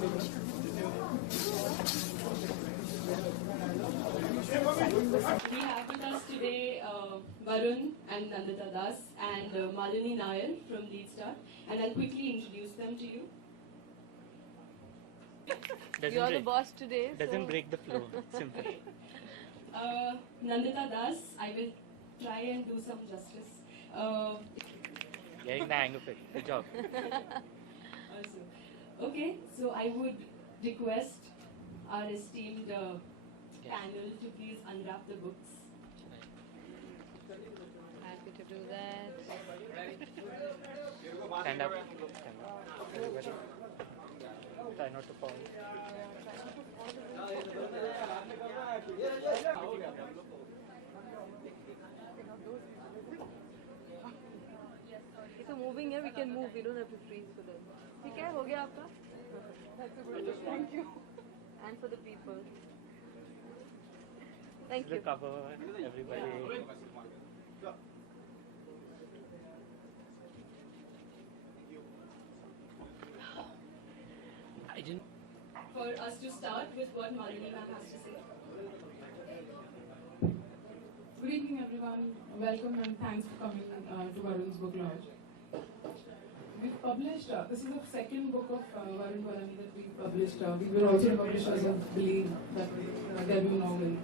We have with us today Varun and Nandita Das and Malini Nair from Leadstar, and I'll quickly introduce them to you. You're the boss today. Doesn't break the flow. Simple. Nandita Das, I will try and do some justice. Getting the hang of it. Good job. Also, okay, so I would request our esteemed panel to please unwrap the books. Happy to do that. Stand up. Everybody. Try not to fall. So moving here, we can move. We don't have to freeze for them. ठीक है, हो गया आपका? Thank you. And for the people. Thank you. Recover, everybody. I didn't. For us to start with what Malini ma'am has to say. Good evening, everyone. Welcome and thanks for coming to Varun's book launch. We've published, this is the second book of Varun Balani that we've published. We were also publishers of Believe, that debut novel.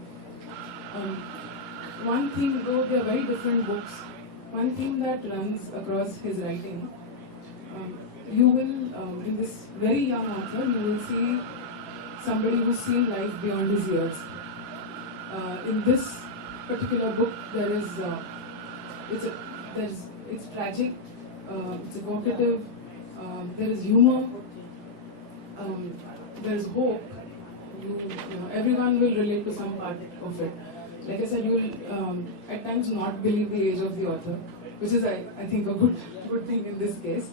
One theme, though they are very different books, one theme that runs across his writing, you will, in this very young author, you will see somebody who's seen life beyond his years. In this particular book, there is, it's tragic, it's evocative, there is humor, there is hope. Everyone will relate to some part of it. Like I said, you will at times not believe the age of the author, which is, I think, a good thing in this case.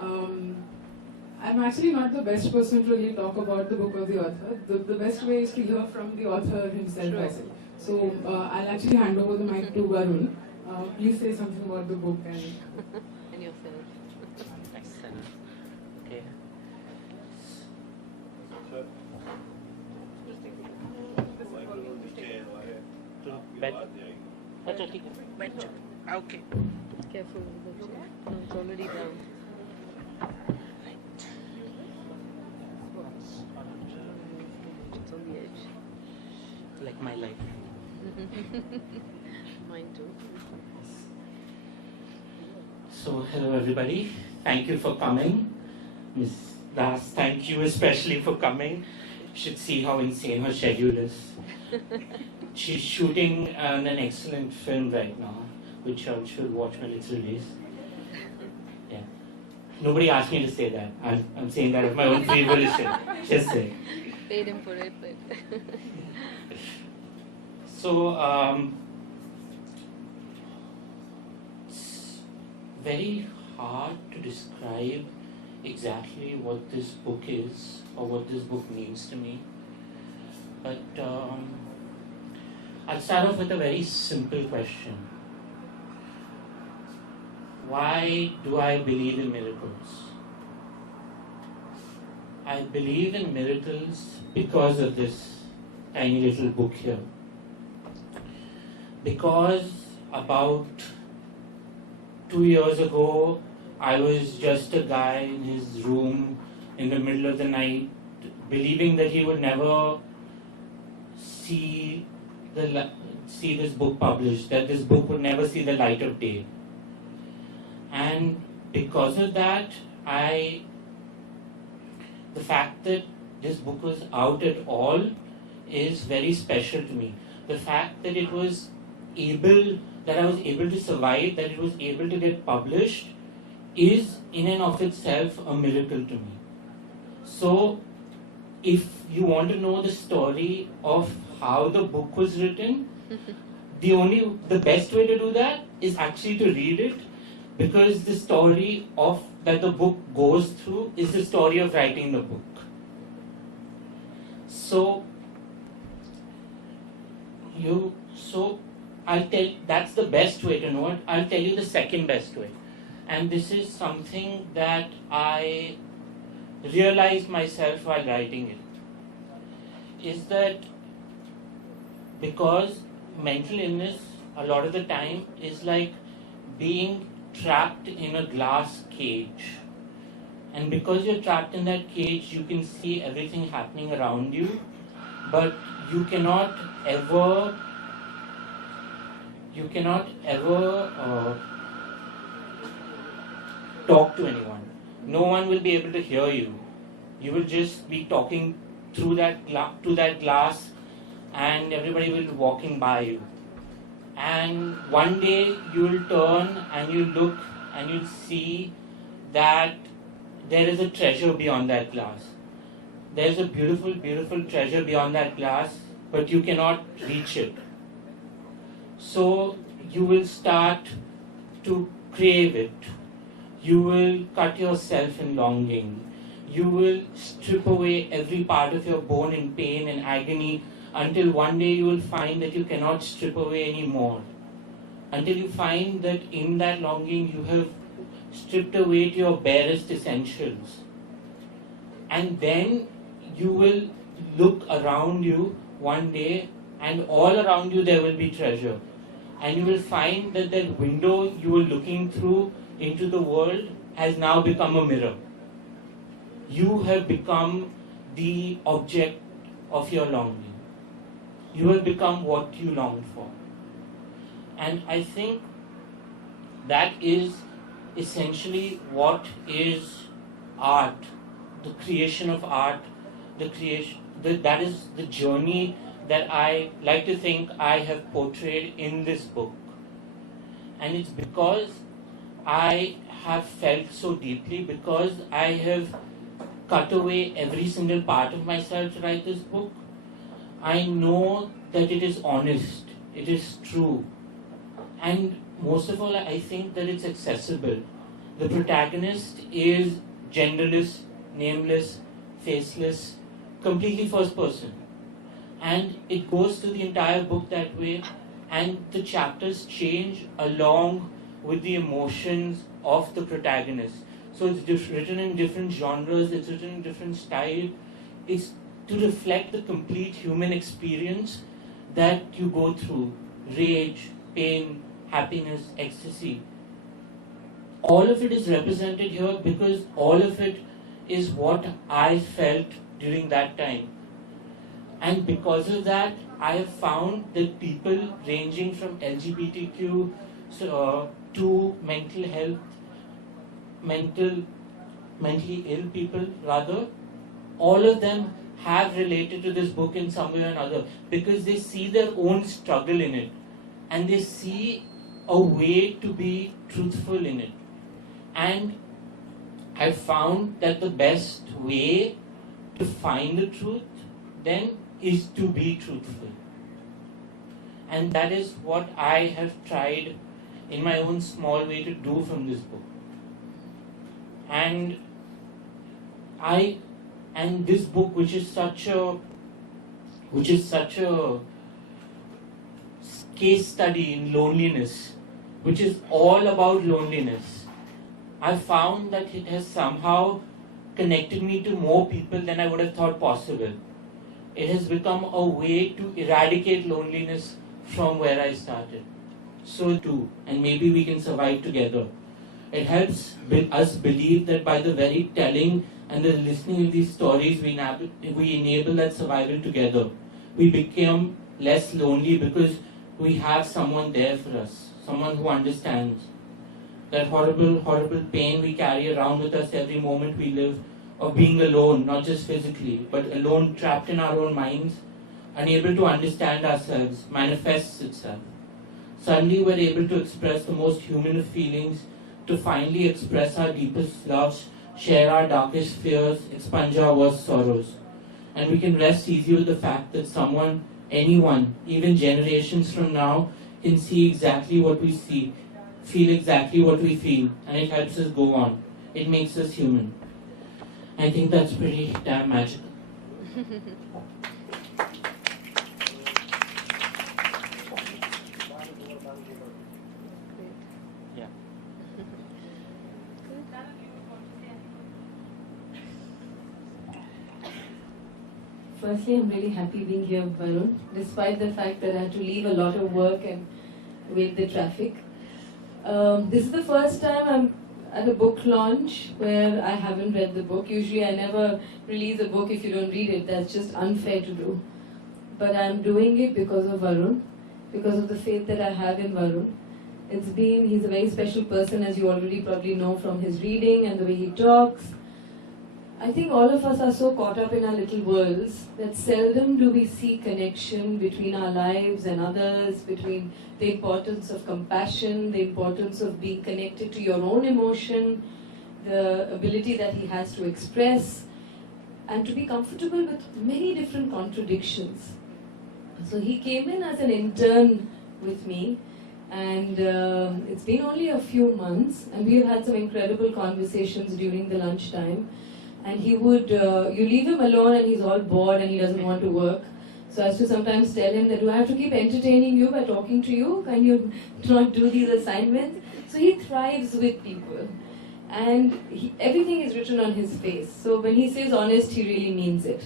I'm actually not the best person to really talk about the book or the author. The best way is to hear from the author himself. Sure. So I'll actually hand over the mic to Varun. Please say something about the book and yourself. Nice. Okay. Bed. अच्छा ठीक है. Bed. Okay. Careful with the chair. No, it's already down. It's on the edge. Like my life. Mine too. So, hello everybody. Thank you for coming. Miss Das, thank you especially for coming. You should see how insane her schedule is. She's shooting an excellent film right now, which I should watch when it's released. Yeah. Nobody asked me to say that. I'm saying that of my own free volition. Just say. Paid him for it, but. So, it's very hard to describe exactly what this book is or what this book means to me. But I'll start off with a very simple question. Why do I believe in miracles? I believe in miracles because of this tiny little book here. Because about 2 years ago, I was just a guy in his room in the middle of the night, believing that he would never see this book published, that this book would never see the light of day. And because of that, the fact that this book was out at all is very special to me. The fact that I was able to survive, that it was able to get published, is in and of itself a miracle to me. So, if you want to know the story of how the book was written, the best way to do that is actually to read it, because the story that the book goes through is the story of writing the book. So that's the best way to know it. I'll tell you the second best way. And this is something that I realized myself while writing it is that because mental illness a lot of the time is like being trapped in a glass cage. And because you're trapped in that cage, you can see everything happening around you, but you cannot ever talk to anyone. No one will be able to hear you. You will just be talking through to that glass, and everybody will be walking by you. And one day you will turn and you look and you'll see that there is a treasure beyond that glass. There is a beautiful, beautiful treasure beyond that glass, but you cannot reach it. So you will start to crave it. You will cut yourself in longing. You will strip away every part of your bone in pain and agony until one day you will find that you cannot strip away anymore. Until you find that in that longing you have stripped away to your barest essentials. And then you will look around you one day, and all around you there will be treasure. And you will find that that window you were looking through into the world has now become a mirror. You have become the object of your longing. You have become what you longed for. And I think that is essentially what is art, the creation of art, that is the journey that I like to think I have portrayed in this book. And it's because I have felt so deeply, because I have cut away every single part of myself to write this book. I know that it is honest, it is true, and most of all, I think that it's accessible. The protagonist is genderless, nameless, faceless, completely first person. And it goes through the entire book that way, and the chapters change along with the emotions of the protagonist. So it's written in different genres, it's written in different style. It's to reflect the complete human experience that you go through. Rage, pain, happiness, ecstasy. All of it is represented here because all of it is what I felt during that time. And because of that, I have found that people ranging from LGBTQ to mental health, mentally ill people rather, all of them have related to this book in some way or another because they see their own struggle in it and they see a way to be truthful in it. And I found that the best way to find the truth then is to be truthful. And that is what I have tried in my own small way to do from this book. And this book, which is such a case study in loneliness, which is all about loneliness, I found that it has somehow connected me to more people than I would have thought possible. It has become a way to eradicate loneliness from where I started. So too, and maybe we can survive together. It helps us believe that by the very telling and the listening of these stories, we enable that survival together. We become less lonely because we have someone there for us, someone who understands. That horrible, horrible pain we carry around with us every moment we live, of being alone, not just physically, but alone, trapped in our own minds, unable to understand ourselves, manifests itself. Suddenly we're able to express the most human of feelings, to finally express our deepest loves, share our darkest fears, expunge our worst sorrows. And we can rest easy with the fact that someone, anyone, even generations from now, can see exactly what we see, feel exactly what we feel, and it helps us go on. It makes us human. I think that's pretty damn magical. Yeah. Firstly, I'm really happy being here, Varun, despite the fact that I had to leave a lot of work and wait the traffic. This is the first time I'm at a book launch where I haven't read the book. Usually I never release a book if you don't read it. That's just unfair to do. But I'm doing it because of Varun, because of the faith that I have in Varun. He's a very special person, as you already probably know from his reading and the way he talks. I think all of us are so caught up in our little worlds that seldom do we see connection between our lives and others, between the importance of compassion, the importance of being connected to your own emotion, the ability that he has to express, and to be comfortable with many different contradictions. So he came in as an intern with me, and it's been only a few months, and we have had some incredible conversations during the lunchtime. And he would, you leave him alone and he's all bored and he doesn't want to work. So I used to sometimes tell him that, do I have to keep entertaining you by talking to you? Can you not do these assignments? So he thrives with people. And everything is written on his face. So when he says honest, he really means it.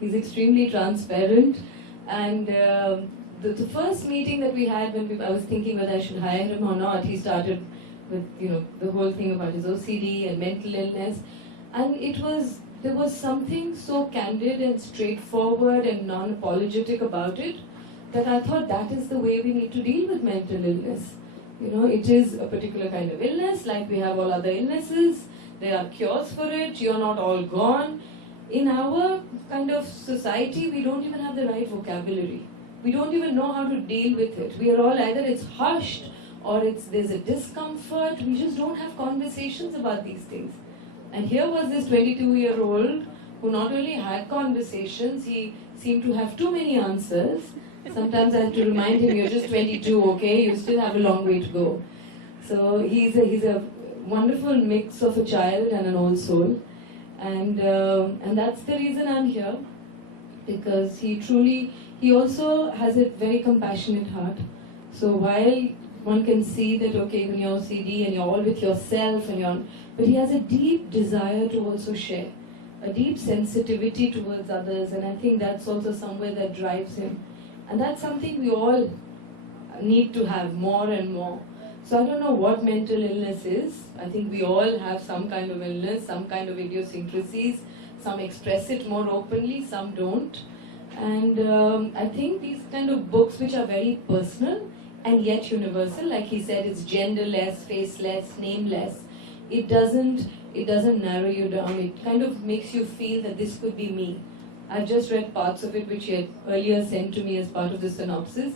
He's extremely transparent. And the first meeting that we had when I was thinking whether I should hire him or not, he started with, the whole thing about his OCD and mental illness. And there was something so candid and straightforward and non-apologetic about it that I thought that is the way we need to deal with mental illness. It is a particular kind of illness, like we have all other illnesses. There are cures for it. You're not all gone. In our kind of society, we don't even have the right vocabulary. We don't even know how to deal with it. We are all either it's hushed or there's a discomfort. We just don't have conversations about these things. And here was this 22-year-old who not only had conversations, he seemed to have too many answers. Sometimes I have to remind him, you're just 22, okay? You still have a long way to go. So he's a wonderful mix of a child and an old soul. And that's the reason I'm here. Because he also has a very compassionate heart. So while one can see that, okay, when you're OCD and you're all with yourself but he has a deep desire to also share, a deep sensitivity towards others, and I think that's also somewhere that drives him. And that's something we all need to have more and more. So I don't know what mental illness is. I think we all have some kind of illness, some kind of idiosyncrasies. Some express it more openly, some don't. And I think these kind of books which are very personal and yet universal, like he said, it's genderless, faceless, nameless. It doesn't narrow you down. It kind of makes you feel that this could be me. I've just read parts of it which he had earlier sent to me as part of the synopsis.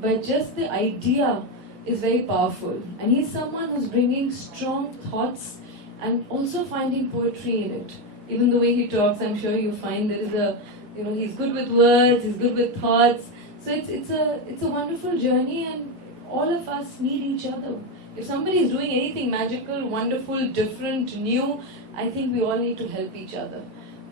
But just the idea is very powerful. And he's someone who's bringing strong thoughts and also finding poetry in it. Even the way he talks, I'm sure you find there is he's good with words, he's good with thoughts. So it's a wonderful journey, and all of us need each other. If somebody is doing anything magical, wonderful, different, new, I think we all need to help each other.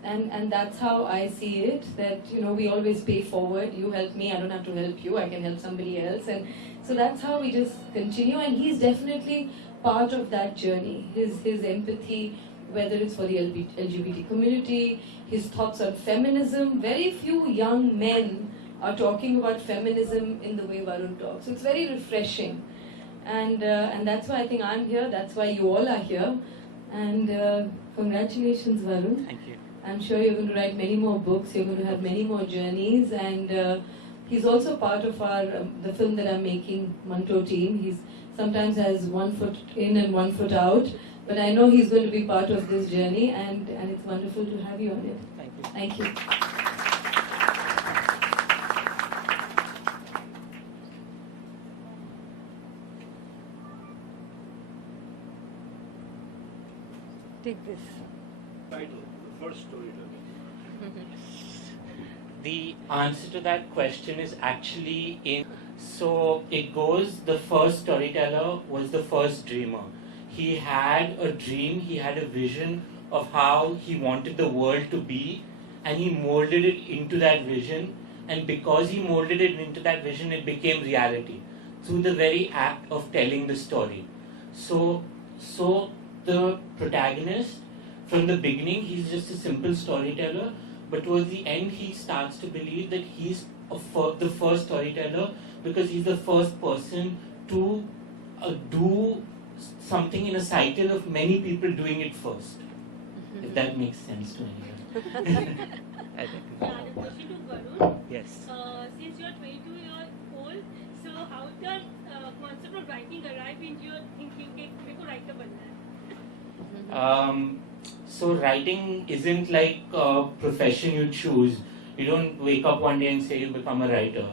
And that's how I see it, that, we always pay forward. You help me, I don't have to help you, I can help somebody else. And so that's how we just continue, and he's definitely part of that journey. His empathy, whether it's for the LGBT community, his thoughts on feminism. Very few young men are talking about feminism in the way Varun talks. So it's very refreshing. And that's why I think I'm here, that's why you all are here. And congratulations, Varun. Thank you. I'm sure you're going to write many more books, you're going to have many more journeys, and he's also part of the film that I'm making, Manto team. He's sometimes has 1 foot in and 1 foot out, but I know he's going to be part of this journey, and it's wonderful to have you on it. Thank you. Thank you. Take this. Title, the first storyteller. The answer to that question is actually so it goes, the first storyteller was the first dreamer. He had a dream, he had a vision of how he wanted the world to be, and he molded it into that vision, and because he molded it into that vision, it became reality through the very act of telling the story. So the protagonist, from the beginning, he's just a simple storyteller, but towards the end he starts to believe that he's the first storyteller because he's the first person to do something in a cycle of many people doing it first. If that makes sense to anyone. I think. Yeah, the question to Varun. Yes. Since you're 22-year-old, so how the concept of writing arrive into your thinking कि मेरे को writer बनना है? So writing isn't like a profession you choose. You don't wake up one day and say you become a writer.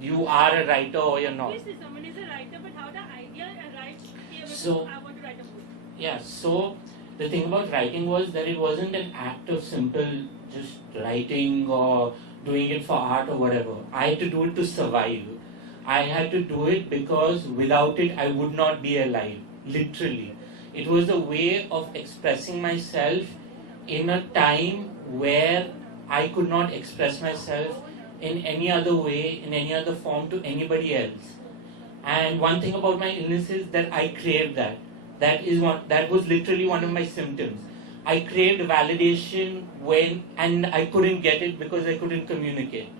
You are a writer or you're not. Obviously, someone is a writer, but how the idea arrives? कि So- I want to write a book. Yeah, so the thing about writing was that it wasn't an act of simple just writing or doing it for art or whatever. I had to do it to survive. I had to do it because without it I would not be alive, literally. It was a way of expressing myself in a time where I could not express myself in any other way, in any other form to anybody else. And one thing about my illness is that I craved that. That was literally one of my symptoms. I craved validation and I couldn't get it because I couldn't communicate.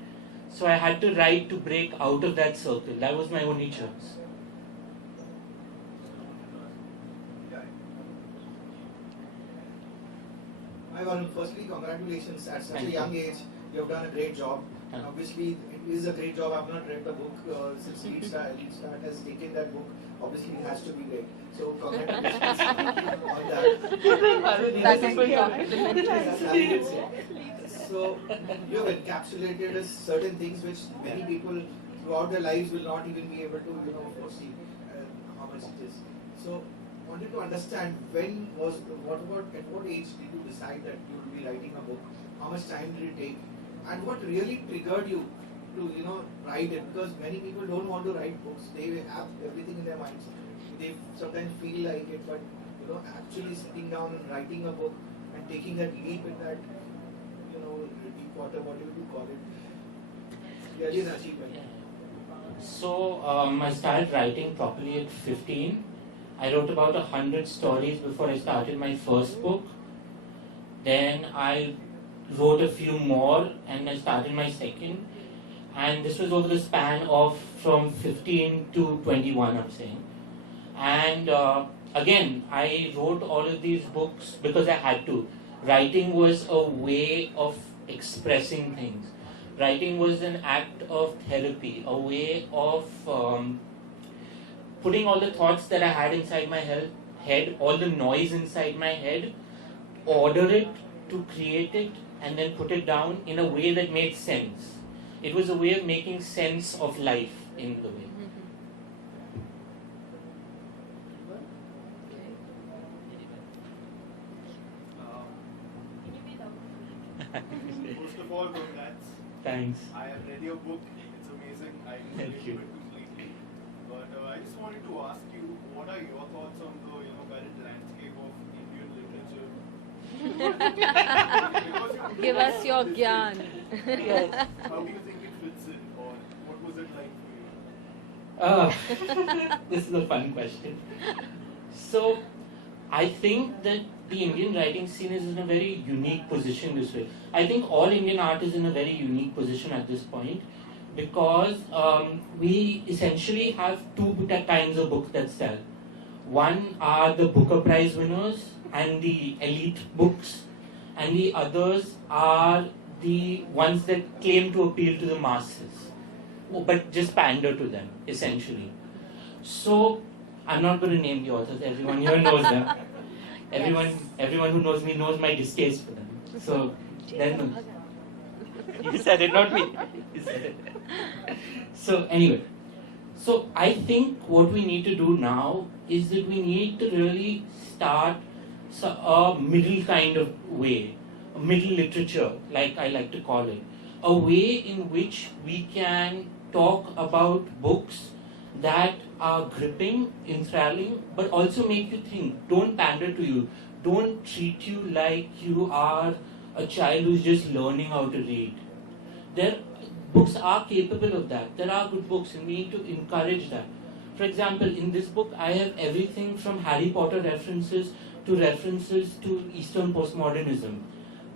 So I had to write to break out of that circle. That was my only choice. Hi Varun, firstly congratulations at such Thank a you. young age. You have done a great job. Thank you. Obviously, it is a great job. I've not read the book since Lead Start has taken that book. Obviously, it has to be great. So congratulations on that. That is what compliment. That's how you can say. So you have encapsulated certain things which many people throughout their lives will not even be able to foresee how much it is. So wanted to understand at what age did you decide that you will be writing a book? How much time did it take? And what really triggered you to write it? Because many people don't want to write books. They have everything in their minds. They sometimes feel like it, but actually sitting down and writing a book and taking that leap in that deep water, whatever you call it, really an achievement. So I started writing properly at 15. I wrote about 100 stories before I started my first book. Then I wrote a few more and I started my second. And this was over the span of from 15 to 21, I'm saying. And again, I wrote all of these books because I had to. Writing was a way of expressing things. Writing was an act of therapy, a way of putting all the thoughts that I had inside my head, all the noise inside my head, order it to create it, and then put it down in a way that made sense. It was a way of making sense of life in the way. First of all, congrats. Thanks. I have read your book. It's amazing. I Thank relate you. to it completely. But I just wanted to ask you, what are your thoughts on the current landscape of Indian literature? Because you Give us your gyan. Yes. How do you think it fits in, or what was it like for you? This is a fun question. So, I think that the Indian writing scene is in a very unique position this way. I think all Indian art is in a very unique position at this point because we essentially have two kinds of books that sell. One are the Booker Prize winners and the elite books, and the others are the ones that claim to appeal to the masses, but just pander to them, essentially. So, I'm not going to name the authors, everyone here knows them. Everyone who knows me knows my distaste for them. So, then, you said it, not me. You said it. So, anyway. So, I think what we need to do now is that we need to really start a middle kind of way, a middle literature, like I like to call it. A way in which we can talk about books that are gripping, enthralling, but also make you think. Don't pander to you. Don't treat you like you are a child who's just learning how to read. Books are capable of that. There are good books and we need to encourage that. For example, in this book, I have everything from Harry Potter references to Eastern postmodernism.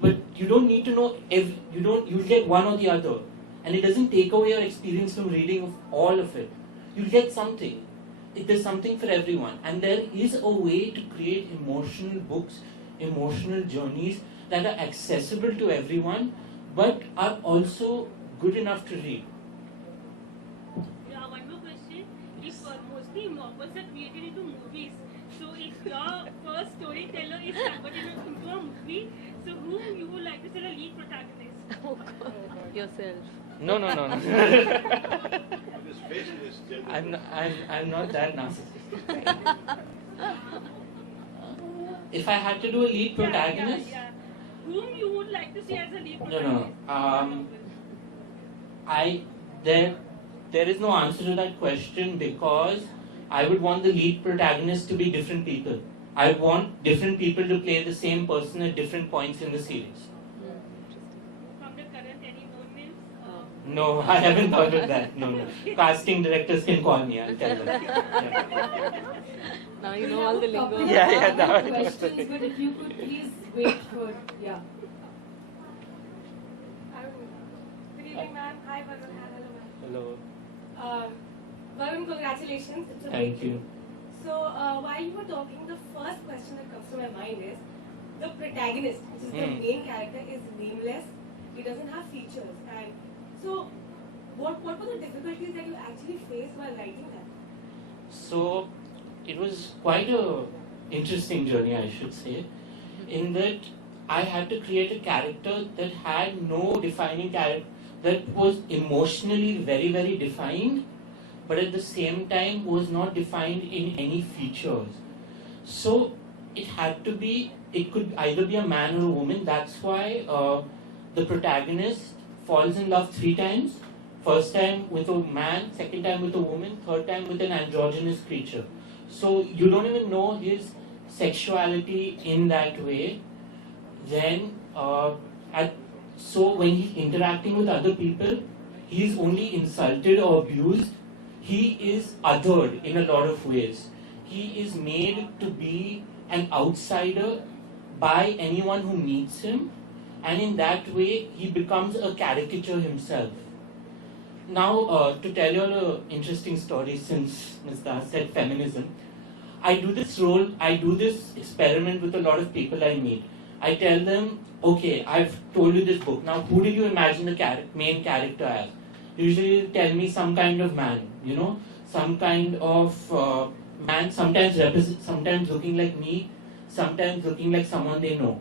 but you don't need to know you'll get one or the other. And it doesn't take away your experience from reading of all of it. You'll get something. There's something for everyone. And there is a way to create emotional books, emotional journeys that are accessible to everyone, but are also good enough to read. Yeah, one more question. If mostly novels are created into movies, so if your first storyteller is converted into a movie, so whom you would like to say the lead protagonist? Yourself. No. This face is I'm not that narcissistic. If I had to do a lead protagonist, Yeah. Whom you would like to see as a lead no. protagonist? There is no answer to that question, because I would want the lead protagonist to be different people. I want different people to play the same person at different points in the series. From the current, any known names? No, I haven't thought of that. No. Casting directors can call me. I'll tell them. Yeah. Now you know all the lingo. Yeah, now I know. Questions, but if you could please wait for, yeah. Good evening, ma'am. Hi, Varun. Hello, ma'am. Hello. Varun, congratulations. It's a Thank breakthrough. you. So, while you were talking, the first question that comes to my mind is the protagonist, which is the main character, is nameless. He doesn't have features. And so, what were the difficulties that you actually faced while writing that? So, it was quite a interesting journey, I should say, in that I had to create a character that had no defining character, that was emotionally very, very defined, but at the same time was not defined in any features. So it could either be a man or a woman. That's why the protagonist falls in love 3 times. First time with a man, second time with a woman, third time with an androgynous creature. So you don't even know his sexuality in that way. Then, so when he's interacting with other people, he is only insulted or abused. He is othered in a lot of ways. He is made to be an outsider by anyone who meets him, and in that way, he becomes a caricature himself. Now, to tell you an interesting story, since Ms. Das said feminism, I do this experiment with a lot of people I meet. I tell them, okay, I've told you this book. Now, who did you imagine the main character as? Usually tell me some kind of man, some kind of man, sometimes looking like me, sometimes looking like someone they know.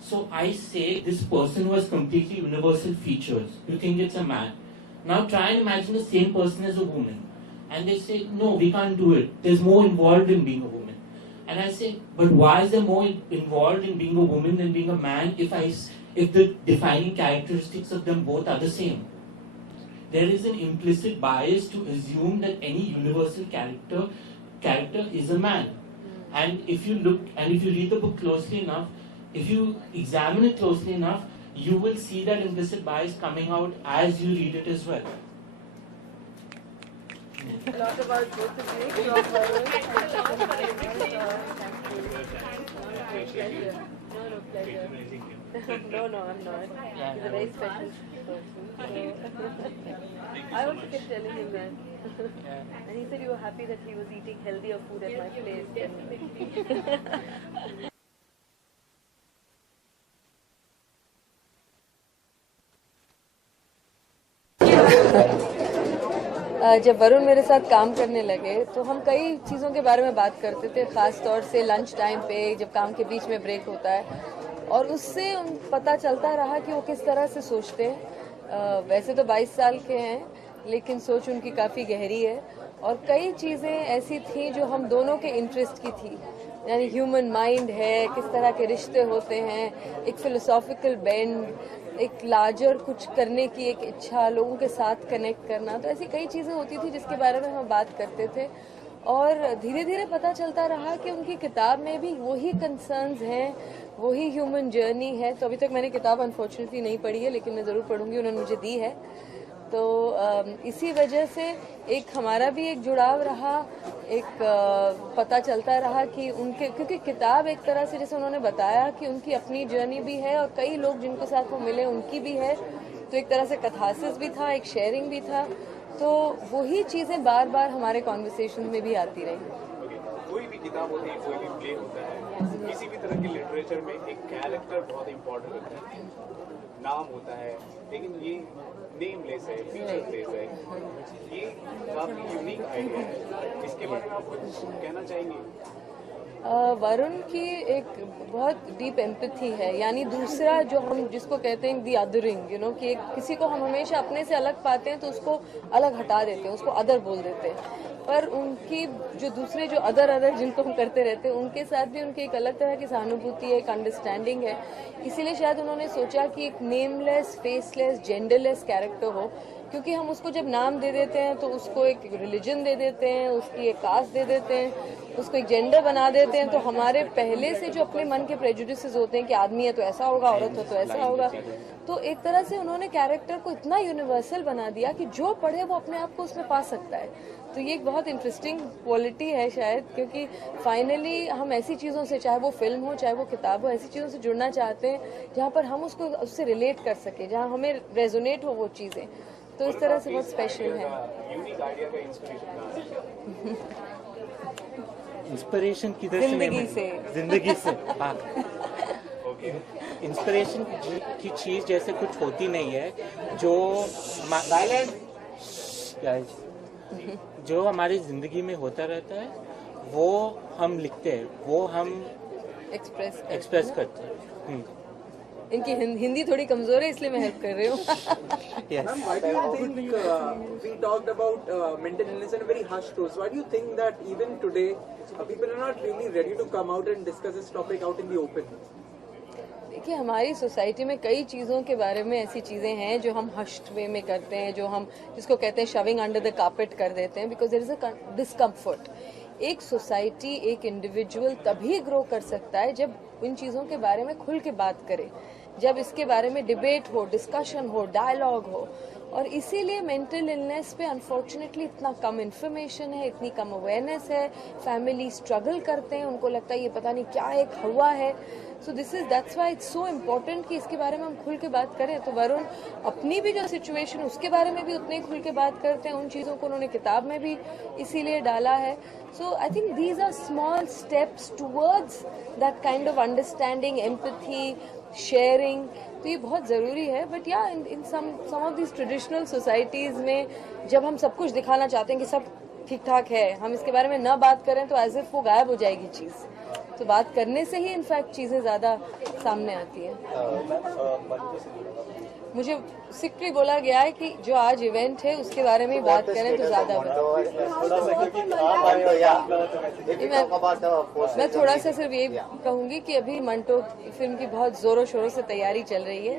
So I say this person who has completely universal features. You think it's a man. Now try and imagine the same person as a woman. And they say, no, we can't do it. There's more involved in being a woman. And I say, but why is there more involved in being a woman than being a man if the defining characteristics of them both are the same? There is an implicit bias to assume that any universal character is a man. And if you read the book closely enough, if you examine it closely enough, you will see that implicit bias coming out as you read it as well. A lot about both of you. From pleasure. No, pleasure. No, I'm not. He's a very special person. I also kept telling him that. And he said you were happy that he was eating healthier food at my place. जब वरुण मेरे साथ काम करने लगे तो हम कई चीज़ों के बारे में बात करते थे, ख़ास तौर से लंच टाइम पे जब काम के बीच में ब्रेक होता है, और उससे पता चलता रहा कि वो किस तरह से सोचते हैं. वैसे तो 22 साल के हैं, लेकिन सोच उनकी काफ़ी गहरी है, और कई चीज़ें ऐसी थी जो हम दोनों के इंटरेस्ट की थी. यानी ह्यूमन माइंड है, किस तरह के रिश्ते होते हैं, एक फिलोसॉफिकल बेंड, एक लार्जर कुछ करने की एक इच्छा, लोगों के साथ कनेक्ट करना. तो ऐसी कई चीज़ें होती थी जिसके बारे में हम बात करते थे, और धीरे धीरे पता चलता रहा कि उनकी किताब में भी वही कंसर्न्स हैं, वही ह्यूमन जर्नी है. तो अभी तक मैंने किताब अनफॉर्चुनेटली नहीं पढ़ी है, लेकिन मैं ज़रूर पढ़ूंगी, उन्होंने मुझे दी है. तो इसी वजह से एक हमारा भी एक जुड़ाव रहा, एक पता चलता रहा कि उनके, क्योंकि किताब एक तरह से जैसे उन्होंने बताया कि उनकी अपनी जर्नी भी है और कई लोग जिनके साथ वो मिले उनकी भी है, तो एक तरह से कथासिस भी था, एक शेयरिंग भी था, तो वही चीज़ें बार बार हमारे कॉन्वर्सेशन में भी आती रही। कोई भी किताब होती है, कोई भी प्ले होता है, किसी भी तरह के लिटरेचर में एक कैरेक्टर बहुत इम्पोर्टेंट होता है, नाम होता है, लेकिन ये नेमलेस है, फीचरलेस है, ये काफी यूनिक आइडिया है। इसके बारे में आप कुछ कहना चाहेंगे? वरुण की एक बहुत डीप एम्पैथी है, यानी दूसरा जो हम जिसको कहते हैं दी अदरिंग, यू नो, कि किसी को हम हमेशा अपने से अलग पाते हैं तो उसको अलग हटा देते हैं, उसको अदर बोल देते हैं, पर उनकी जो दूसरे जो अदर जिनको हम करते रहते हैं उनके साथ भी उनकी एक अलग तरह की सहानुभूति है, एक अंडरस्टैंडिंग है। इसीलिए शायद उन्होंने सोचा कि एक नेमलेस, फेसलेस, जेंडरलेस कैरेक्टर हो, क्योंकि हम उसको जब नाम दे देते हैं तो उसको एक रिलीजन दे देते हैं, उसकी एक कास्ट दे देते हैं, उसको एक जेंडर बना देते हैं, तो हमारे पहले से जो अपने मन के प्रेजुडिसेस होते हैं कि आदमी है तो ऐसा होगा, औरत हो तो ऐसा होगा, तो एक तरह से उन्होंने कैरेक्टर को इतना यूनिवर्सल बना दिया कि जो पढ़े वो अपने आप को उसमें पा सकता है। तो ये एक बहुत इंटरेस्टिंग क्वालिटी है शायद, क्योंकि फाइनली हम ऐसी चीज़ों से, चाहे वो फिल्म हो चाहे वो किताब हो, ऐसी चीज़ों से जुड़ना चाहते हैं जहाँ पर हम उसको उससे रिलेट कर सके, जहाँ हमें रेजोनेट हो वो चीज़ें, तो इस तरह से बहुत स्पेशल है। इंस्पिरेशन किधर से? जिंदगी से। इंस्पिरेशन की चीज जैसे कुछ होती नहीं है, जो हमारी जिंदगी में होता रहता है वो हम लिखते हैं, वो हम एक्सप्रेस करते हैं। इनकी हिंदी थोड़ी कमजोर है इसलिए मैं हेल्प कर रही हूँ। Ma'am, why do you think we talked about mental illness in a very hushed tone? So why do you think that even today people are not really ready to come out and discuss this topic out in the open? देखिए, हमारी society में कई चीज़ों के बारे में ऐसी चीज़ें हैं जो हम हश्ड वे में करते हैं, जो हम जिसको कहते हैं शविंग अंडर द कार्पेट कर देते हैं, because there is a discomfort. एक सोसाइटी, एक इंडिविजुअल तभी ग्रो कर सकता है जब इन चीज़ों के बारे में खुल के बात करे, जब इसके बारे में डिबेट हो, डिस्कशन हो, डायलॉग हो। और इसीलिए मेंटल इलनेस पे अनफॉर्चुनेटली इतना कम इन्फॉर्मेशन है, इतनी कम अवेयरनेस है, फैमिली स्ट्रगल करते हैं, उनको लगता है ये पता नहीं क्या एक हवा है। So that's why it's so important कि इसके बारे में हम खुल के बात करें। तो वरुण अपनी भी जो सिचुएशन उसके बारे में भी उतने खुल के बात करते हैं, उन चीज़ों को उन्होंने किताब में भी इसीलिए डाला है। So I think these are small steps towards that kind of understanding, empathy, sharing. तो ये बहुत ज़रूरी है। But yeah in some of this traditional societies में जब हम सब कुछ दिखाना चाहते हैं कि सब ठीक ठाक है, हम इसके बारे में न बात करें तो एज इफ वो गायब हो जाएगी चीज़। तो बात करने से ही इनफैक्ट चीज़ें ज़्यादा सामने आती हैं। मुझे सिक्री बोला गया है कि जो आज इवेंट है उसके बारे में बात करें तो ज़्यादा मैं थोड़ा सा सिर्फ ये कहूँगी कि अभी मंटो फिल्म की बहुत ज़ोरों शोरों से तैयारी चल रही है।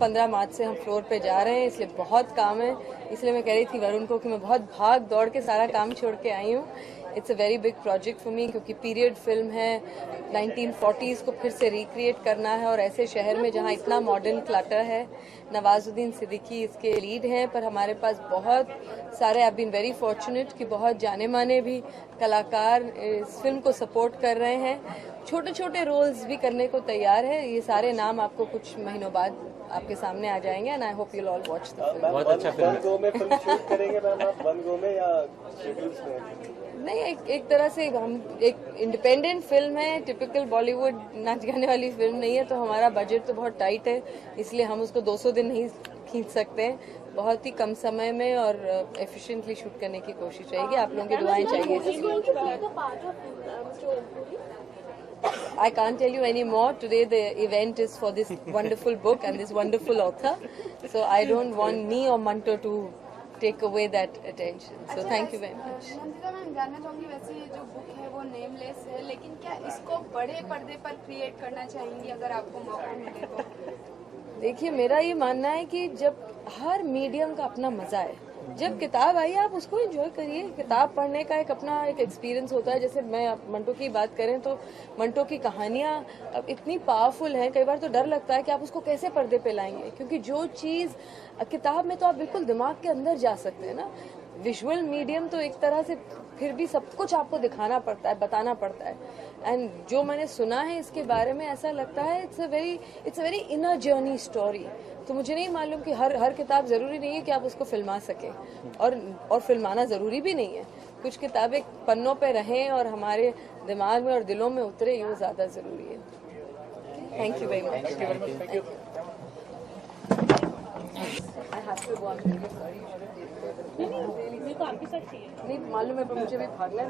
15 मार्च से हम फ्लोर पे जा रहे हैं, इसलिए बहुत काम है। इसलिए मैं कह रही थी वरुण को कि मैं बहुत भाग दौड़ के सारा काम छोड़ के आई हूँ। It's a very big project for me, क्योंकि पीरियड फिल्म है, 1940s को फिर से रिक्रिएट करना है, और ऐसे शहर में जहाँ इतना मॉडर्न क्लटर है। नवाजुद्दीन सिद्दीकी इसके लीड हैं, पर हमारे पास बहुत सारे, आई बीन वेरी फॉर्चुनेट कि बहुत जाने माने भी कलाकार इस फिल्म को सपोर्ट कर रहे हैं। छोटे छोटे रोल्स भी करने को तैयार है। ये सारे नाम आपको कुछ महीनों बाद आपके सामने आ जाएंगे, and I hope you all watch the film. बहुत अच्छा फिल्म। वन गो में फिल्म शूट करेंगे मैम आप? वन गो में या शेड्यूल्स में? नहीं, एक तरह से हम एक इंडिपेंडेंट फिल्म है, टिपिकल बॉलीवुड नाच गाने वाली फिल्म नहीं है, तो हमारा बजट तो बहुत टाइट है, इसलिए हम उसको 200 दिन नहीं खींच सकते हैं। बहुत ही कम समय में और एफिशिएंटली शूट करने की कोशिश रहेगी। आप लोगों की दुआएं चाहिए। I can't tell you any more. Today the event is for this wonderful book and this wonderful author. So I don't want me or Manto to take away that attention. So thank you very much. Nandita ma'am, जानना चाहूँगी, वैसे ये जो book है वो nameless है, लेकिन क्या इसको बड़े पर्दे पर क्रिएट करना चाहेंगी अगर आपको मौका मिले तो? देखिए, मेरा ये मानना है कि जब हर मीडियम का अपना मजा है, जब किताब आई आप उसको एंजॉय करिए। किताब पढ़ने का एक अपना एक एक्सपीरियंस होता है। जैसे मैं मंटो की बात करें तो मंटो की कहानियां अब इतनी पावरफुल हैं, कई बार तो डर लगता है कि आप उसको कैसे पर्दे पे लाएंगे, क्योंकि जो चीज़ किताब में तो आप बिल्कुल दिमाग के अंदर जा सकते हैं ना। विजुअल मीडियम तो एक तरह से फिर भी सब कुछ आपको दिखाना पड़ता है, बताना पड़ता है। एंड जो मैंने सुना है इसके बारे में ऐसा लगता है it's a very inner journey story. तो मुझे नहीं मालूम कि हर किताब जरूरी नहीं है कि आप उसको फिल्मा सके, और फिल्माना जरूरी भी नहीं है। कुछ किताबें पन्नों पे रहें और हमारे दिमाग में और दिलों में उतरे, ये ज्यादा जरूरी है। Thank you very much. I have to go. I'm really sorry. मेरे को आपके साथ चाहिए। नहीं मालूम है, पर मुझे भी भागना है।